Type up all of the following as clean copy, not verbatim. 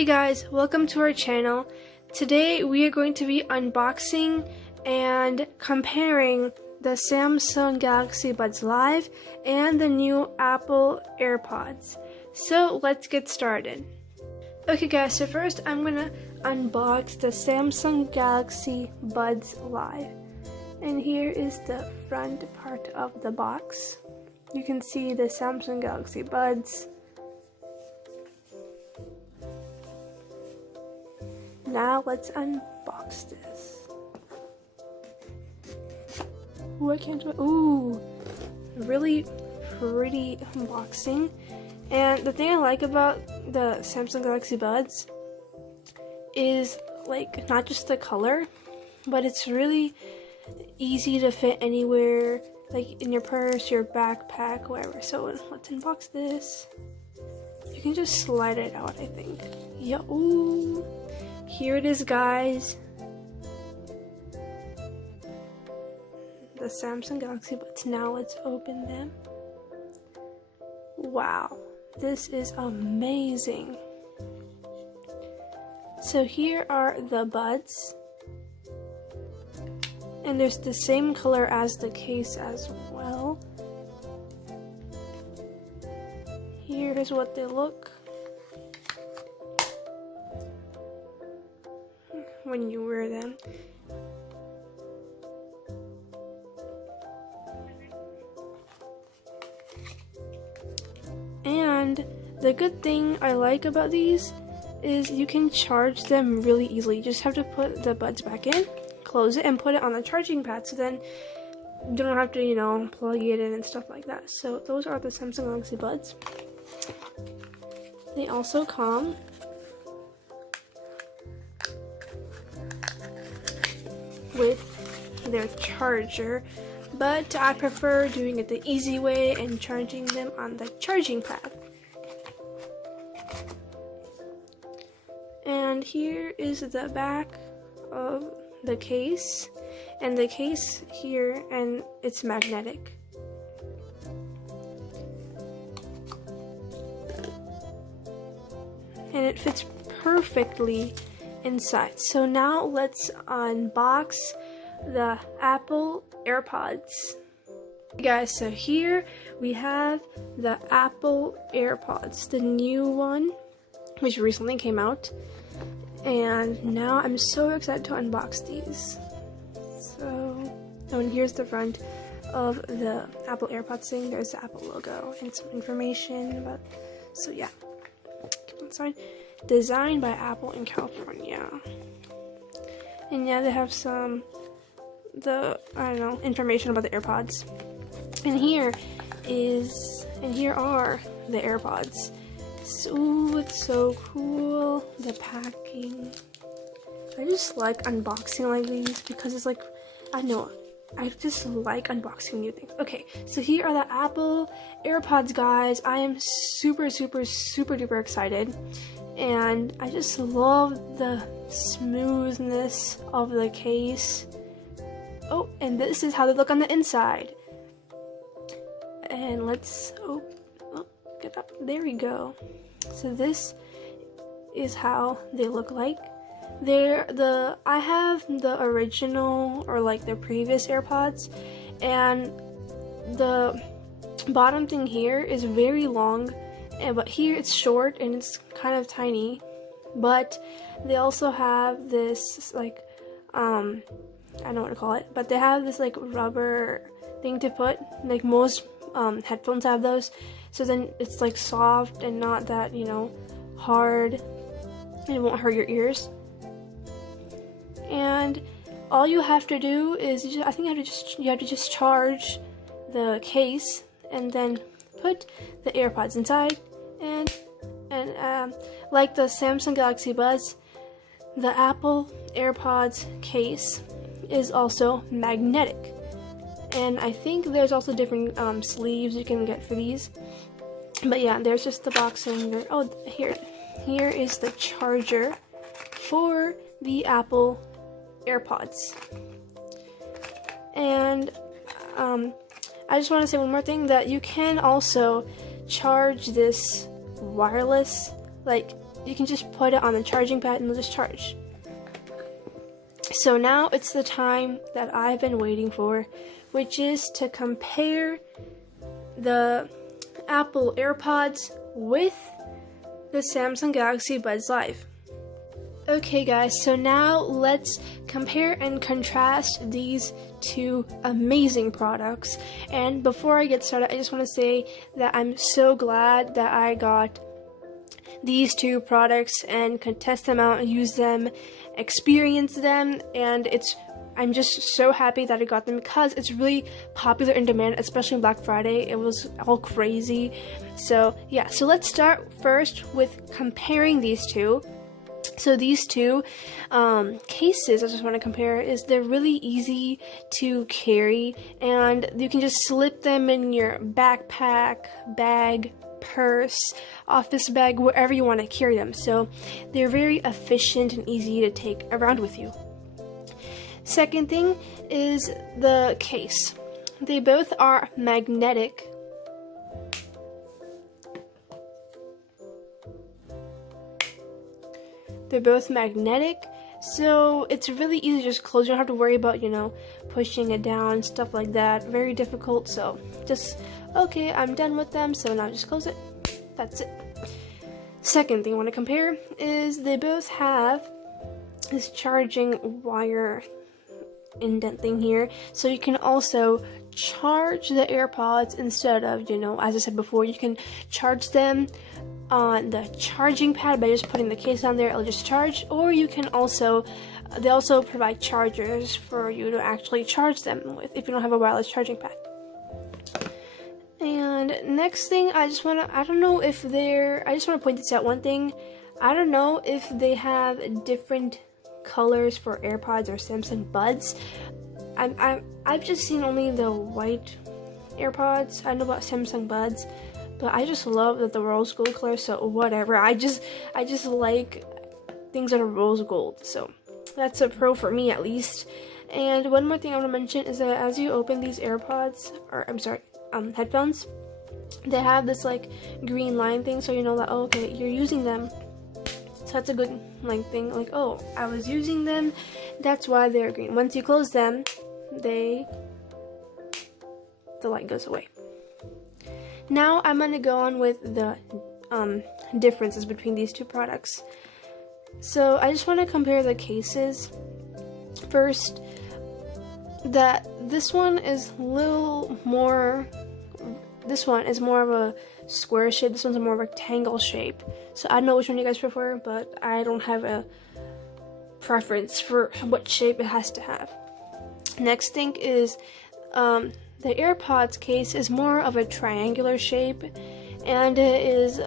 Hey guys, welcome to our channel. Today we are going to be unboxing and comparing the Samsung Galaxy Buds Live and the new Apple Airpods. So let's get started. Okay guys, so first I'm gonna unbox the Samsung Galaxy Buds Live. And here is the front part of the box. You can see the Samsung Galaxy Buds. Now let's unbox this. Ooh, I can't do it. Ooh, really pretty unboxing. And the thing I like about the Samsung Galaxy Buds is like not just the color, but it's really easy to fit anywhere, like in your purse, your backpack, wherever. So let's unbox this. You can just slide it out, I think. Yeah, ooh. Here it is, guys. The Samsung Galaxy Buds. Now let's open them. Wow, this is amazing. So here are the buds. And there's the same color as the case as well. Here's what they look when you wear them. And the good thing I like about these is you can charge them really easily. You just have to put the buds back in, close it, and put it on the charging pad, so then you don't have to, plug it in and stuff like that. So those are the Samsung Galaxy Buds. They also come with their charger, but I prefer doing it the easy way and charging them on the charging pad. And here is the back of the case, and the case here, and it's magnetic. And it fits perfectly inside. So now let's unbox the Apple Airpods. Hey guys, so here we have the Apple Airpods, the new one, which recently came out. And now I'm so excited to unbox these. And here's the front of the Apple Airpods thing. There's the Apple logo and some information about, so yeah. Keep on side. Designed by Apple in California. And yeah, they have some, information about the AirPods. And here are the AirPods. So it's so cool. The packing. I just like unboxing like these because it's like, I just like unboxing new things. Okay, so here are the Apple AirPods, guys. I am super duper excited. And I just love the smoothness of the case. Oh, and this is how they look on the inside. And let's, get up. There we go. So this is how they look like. I have the original, or like the previous AirPods, and the bottom thing here is very long, but here it's short and it's kind of tiny. But they also have this like I don't know what to call it, but they have this like rubber thing to put, like most headphones have those, so then it's like soft and not that hard, and it won't hurt your ears. And all you have to do is you have to just charge the case and then put the AirPods inside. And like the Samsung Galaxy Buds, the Apple AirPods case is also magnetic. And I think there's also different sleeves you can get for these. But yeah, there's just the box, and here is the charger for the Apple AirPods. And I just want to say one more thing, that you can also charge this wireless, like you can just put it on the charging pad and it'll just charge. So now it's the time that I've been waiting for, which is to compare the Apple AirPods with the Samsung Galaxy Buds Live. Okay guys, so now let's compare and contrast these two amazing products. And before I get started, I just want to say that I'm so glad that I got these two products and could test them out and use them, experience them, and I'm just so happy that I got them because it's really popular in demand, especially on Black Friday. It was all crazy. So yeah, so let's start first with comparing these two. So these two cases I just want to compare is they're really easy to carry, and you can just slip them in your backpack, bag, purse, office bag, wherever you want to carry them. So they're very efficient and easy to take around with you. Second thing is the case. They both are magnetic. They're both magnetic, so it's really easy to just close. You don't have to worry about, pushing it down, stuff like that. Very difficult, so just, okay, I'm done with them, so now just close it. That's it. Second thing I want to compare is they both have this charging wire indent thing here, so you can also charge the AirPods instead of, as I said before, you can charge them on the charging pad by just putting the case on there. It'll just charge, or you can also, they also provide chargers for you to actually charge them with if you don't have a wireless charging pad. And next thing, I just want to point this out. One thing, I don't know if they have different colors for AirPods or Samsung Buds. I've just seen only the white AirPods. I know about Samsung Buds, but I just love that the rose gold color, so whatever. I just like things that are rose gold, so that's a pro for me at least. And one more thing I want to mention is that as you open these AirPods, or I'm sorry, headphones, they have this like green line thing, so you know that, oh, okay, you're using them. So that's a good thing, like, oh, I was using them, that's why they're green. Once you close them, the light goes away. Now I'm going to go on with the differences between these two products. So I just want to compare the cases. First, that this one is more of a square shape, this one's a more rectangle shape. So I don't know which one you guys prefer, but I don't have a preference for what shape it has to have. Next thing is the AirPods case is more of a triangular shape, and it is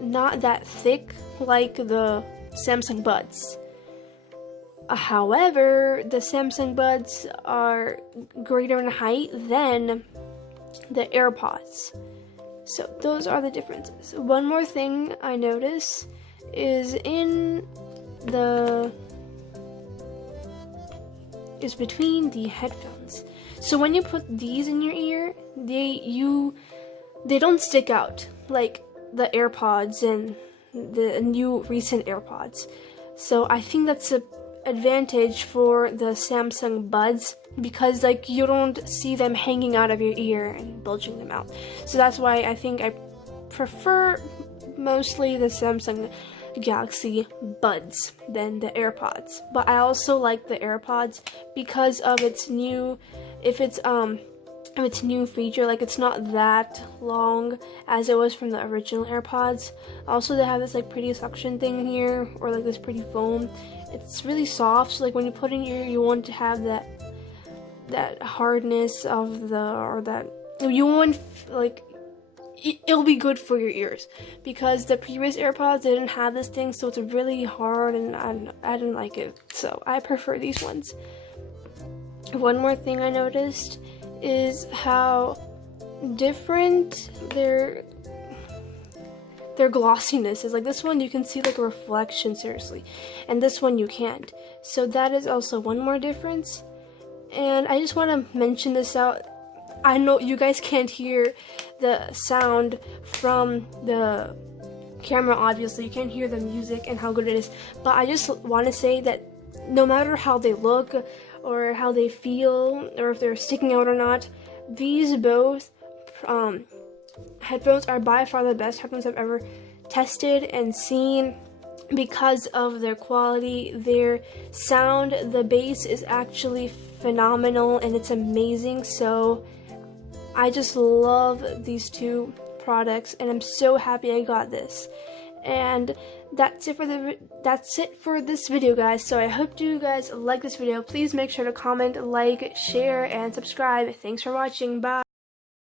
not that thick like the Samsung Buds. However, the Samsung Buds are greater in height than the AirPods. So those are the differences. One more thing I notice is between the headphones. So when you put these in your ear, they don't stick out like the AirPods and the new recent AirPods. So I think that's an advantage for the Samsung Buds, because you don't see them hanging out of your ear and bulging them out. So that's why I think I prefer mostly the Samsung Galaxy Buds than the AirPods. But I also like the AirPods because of its new feature. It's not that long as it was from the original AirPods. Also, they have this pretty suction thing here, or this pretty foam. It's really soft, so when you put in your ear, you want to have that hardness of it'll be good for your ears, because the previous AirPods didn't have this thing, so it's really hard, and I didn't like it, so I prefer these ones. One more thing I noticed is how different their glossiness is. This one you can see a reflection, seriously, and this one you can't. So that is also one more difference. And I just want to mention this out. I know you guys can't hear the sound from the camera, obviously you can't hear the music and how good it is, but I just want to say that no matter how they look or how they feel or if they're sticking out or not, these both headphones are by far the best headphones I've ever tested and seen because of their quality, their sound. The bass is actually phenomenal and it's amazing. So I just love these two products and I'm so happy I got this. And that's it for this video, guys. So I hope you guys like this video. Please make sure to comment, like, share, and subscribe. Thanks for watching. Bye.